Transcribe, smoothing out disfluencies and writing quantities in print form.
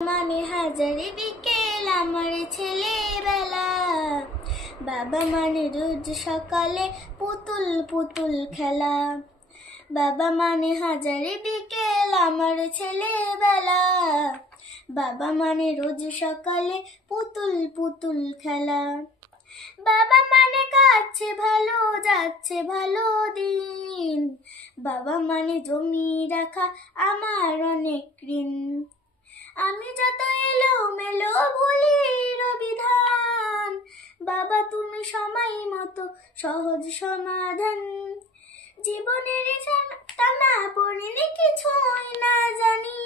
মানে হাজারে বিকেল আমার ছেলেবেলা, বাবা মানে রোজ সকালে পুতুল পুতুল খেলা। বাবা মানে হাজারে বিকেল আমার ছেলেবেলা, বাবা মানে রোজ সকালে পুতুল পুতুল খেলা। বাবা মানে কাছে ভালো যাচ্ছে ভালো দিন, বাবা মানে জমি রাখা আমার অনেক ঋণ। আমি যত এলোমেলো ভুলির বিধান, বাবা তুমি সময় মতো সহজ সমাধান। জীবনের টানা পড়িনি কিছুই না জানি,